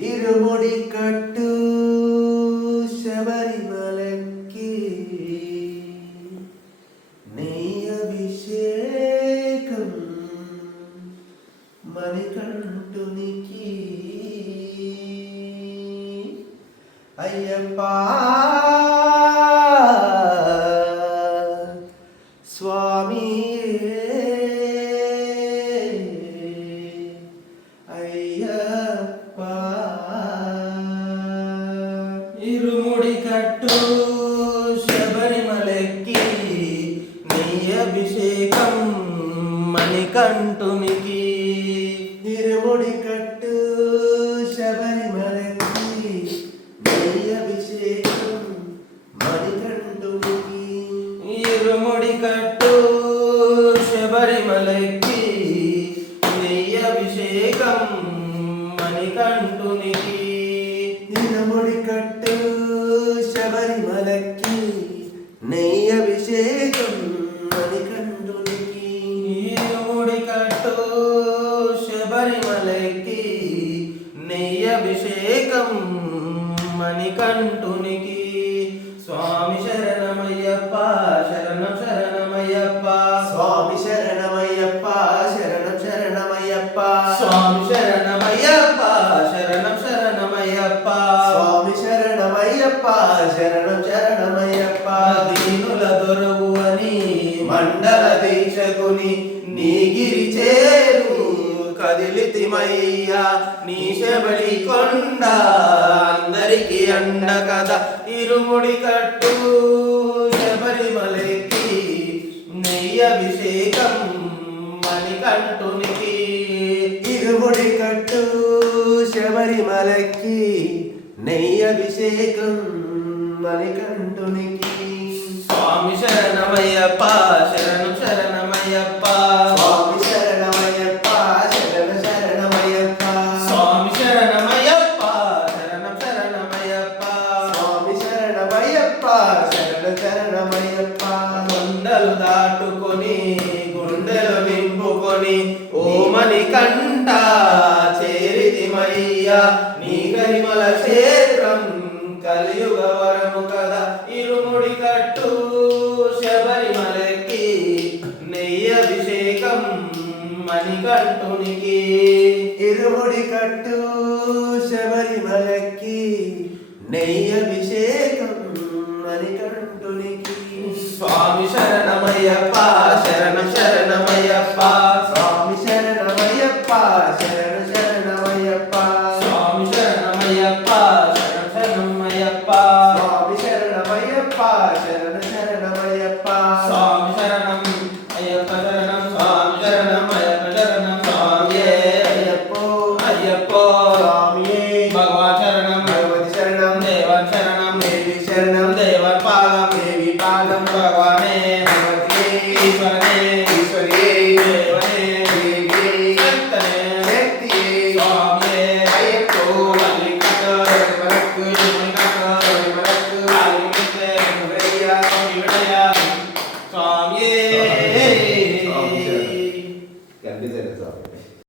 ఇరుముడి కట్టు శబరిమలకి నెయ్యి అభిషేకం మణికంఠునికి అయ్యప్ప స్వామి అయ్యప్ప ఇరుముడి కట్టు శబరిమలకి నెయ్యి అభిషేకం మణికంఠునికి ఇరుముడి కట్టు శబరిమలకి నెయ్యి అభిషేకం మణికంఠునికి ఇరుముడి కట్టు శబరిమలకి నెయ్యి అభిషేకం మణికంఠునికి ఇరుముడి కట్టు శబరిమలకి నెయ్యి అభిషేకం మణికంఠునికి ఇరుముడి కట్టు శబరిమలకి నెయ్యి అభిషేకం మణికంఠునికి స్వామి శరణమయ్యప్ప శరణం శరణమయ్యప్ప స్వామి శరణమయ్యప్ప శరణం శరణమయ్యప్ప స్వామి శరణమయ్యప్ప శరణం శరణమయ్యప్ప స్వామి శరణమయ్యప్ప శరణం శరణమయ్యప్ప దీనుల దొరవు అని మండల దీక్షకుని నీగిరి చేరు కదిలితిమయ్యా నీ శబరి కొండ అందరికి అండ కదా ఇరుముడి కట్టు శబరిమలకి నెయ్యి అభిషేకం మణికంఠునికి ఇరుముడి కట్టు శబరిమలకి నెయ్యి అభిషేకం మణికంఠునికి స్వామి శరణమయ్యప్ప శరణం శరణమయ్యప్ప స్వామి శరణమయ్యప్ప శరణ శరణమయ్యప్ప స్వామి శరణమయ్యప్ప శరణం శరణమయ్యప్ప స్వామి శరణమయ్యప్ప శరణ శరణమయ్యప్ప కొండలు దాటుకొని గుండెలు నింపుకొని ఓమని కంట చేరితిమయ్యా నీ కరిమల క్షేత్రం కలియుగ వరము కదా ఇరుముడి కట్టు శబరిమలకి నెయ్యి అభిషేకం మణికంఠునికి ఇరుముడి కట్టు శబరిమలకి నెయ్యి అభిషేకం మణికంఠునికి స్వామి శరణమయ్యప్ప శరణం శరణమయ్యప్ప స్వామి శరణమయ్యప్ప శరణ శరణమయ్యప్ప స్వామి శరణమయ్యప్ప శరణం శరణమయ్యప్ప స్వామి శరణమయ్యప్ప శరణ శరణమయ్యప్ప స్వామి శరణం అయ్యప్ప శరణం స్వామి శరణం అయ్యప్ప శరణం స్వామియే అయ్యప్పో అయ్యప్పో స్వామియే భగవాన్ శరణం భగవతి శరణం దేవన్ శరణం దేవి శరణం దేవన్ పాదం దేవి పాదం భగవానే భగవతి